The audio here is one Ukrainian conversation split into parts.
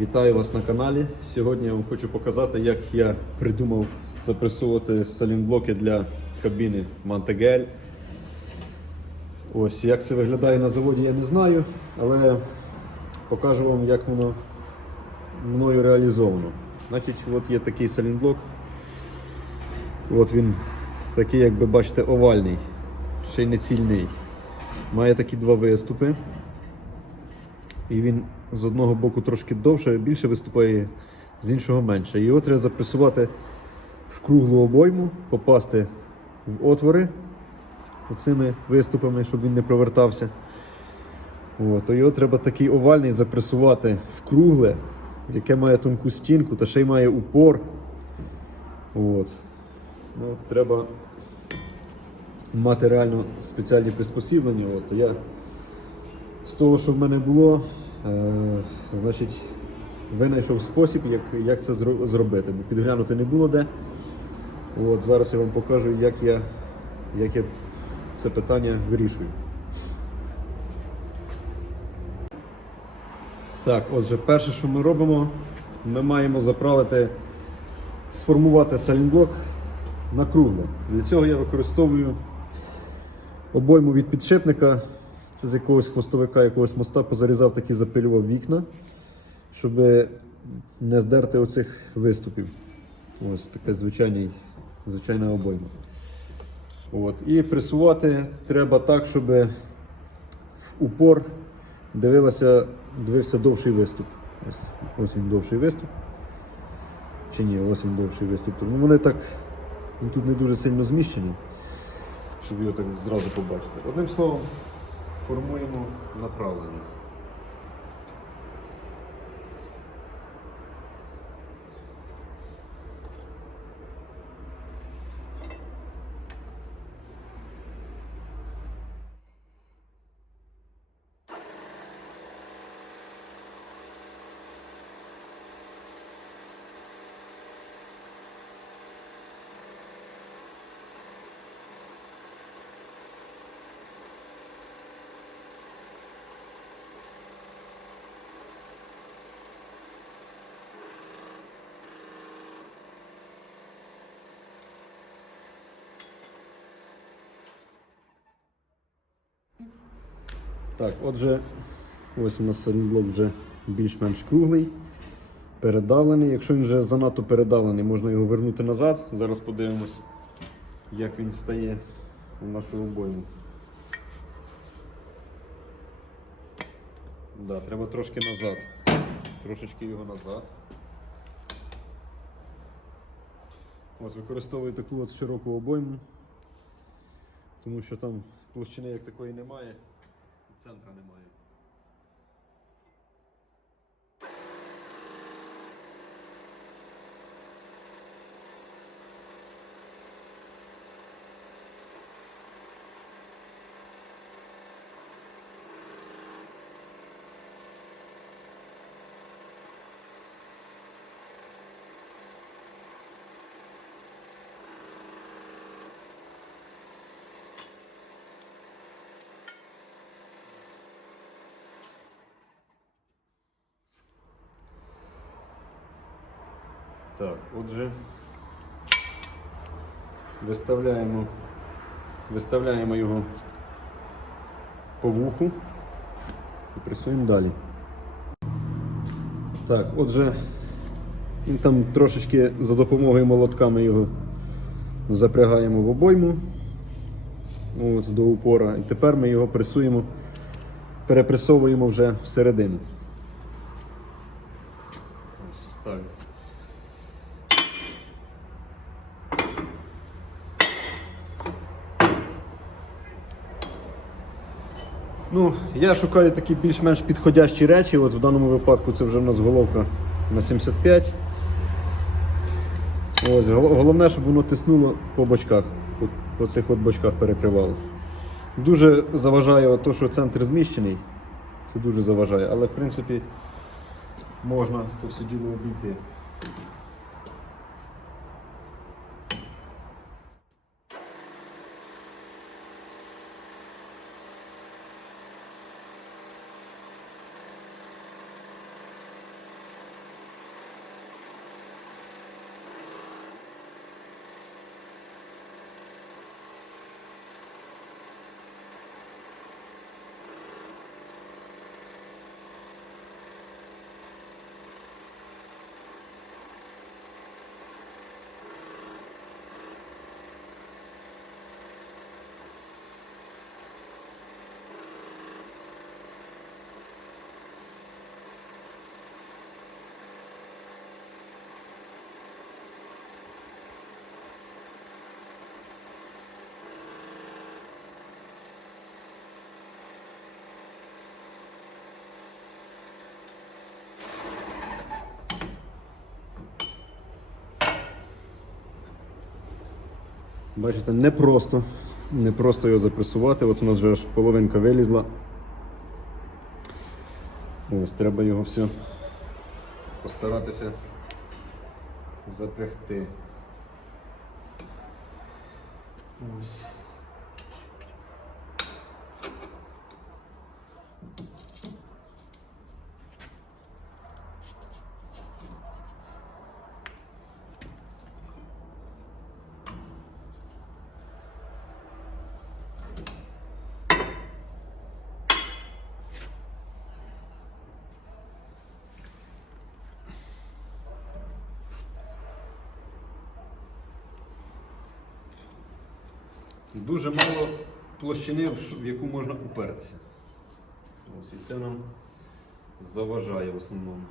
Вітаю вас на каналі. Сьогодні я вам хочу показати, як я придумав запресувати салінблоки для кабіни Монтегель. Ось як це виглядає на заводі, я не знаю, але покажу вам, як воно мною реалізовано. Значить, от є такий салінблок. От він такий, як ви бачите, овальний, ще й не цільний. Має такі два виступи. І він з одного боку трошки довше, більше виступає, з іншого менше. Його треба запресувати в круглу обойму, попасти в отвори оцими виступами, щоб він не провертався. От, його треба такий овальний запресувати в кругле, яке має тонку стінку та ще й має упор. От. Ну, треба мати реально спеціальні приспосіблення. От, я з того, що в мене було, значить, винайшов спосіб, як, як це зробити. Бо підглянути не було де. От, зараз я вам покажу, як я, як я це питання вирішую. Так, отже, перше, що ми робимо, ми маємо заправити, сформувати салінблок на кругле. Для цього я використовую обойму від підшипника. Це з якогось хвостовика, якогось моста позарізав такі запилював вікна, щоб не здерти оцих виступів. Ось таке звичайний, звичайна обойма. От. І пресувати треба так, щоб в упор дивилася, дивився довший виступ. Ось, ось він довший виступ. Чи ні, ось він довший виступ. Ну, вони так ну, тут не дуже сильно зміщені, щоб його так зразу побачити. Одним словом, формуємо направлення. Так, отже, ось у нас салінблок вже більш-менш круглий, передавлений. Якщо він вже занадто передавлений, можна його вернути назад. Зараз подивимось, як він стає у нашу обойму. Да, треба трошки назад. Трошечки його назад. От, використовую таку от широку обойму, тому що там площини як такої немає, центра немає. Так, отже, виставляємо, виставляємо його по вуху і пресуємо далі. Так, отже, він там трошечки за допомогою молотка ми його запрягаємо в обойму от, до упора. І тепер ми його пресуємо, перепресовуємо вже всередину. Ось так. Ну, я шукаю такі більш-менш підходящі речі. От в даному випадку це вже в нас головка на 75. Ось, головне, щоб воно тиснуло по бочках, по, по цих от бочках перекривало. Дуже заважає те, що центр зміщений. Це дуже заважає, але в принципі можна це все діло обійти. Бачите, не просто, не просто його запресувати. От у нас вже аж половинка вилізла. Ось треба його все постаратися запрягти. Ось. Дуже мало площини, в яку можна упертися. Ось, і це нам заважає в основному.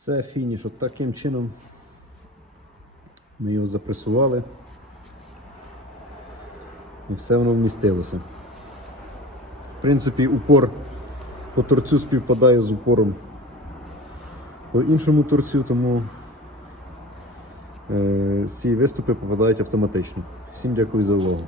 Все, фініш. От таким чином ми його запресували. І все воно вмістилося. В принципі, упор по торцю співпадає з упором по іншому торцю, тому е, ці виступи попадають автоматично. Всім дякую за увагу.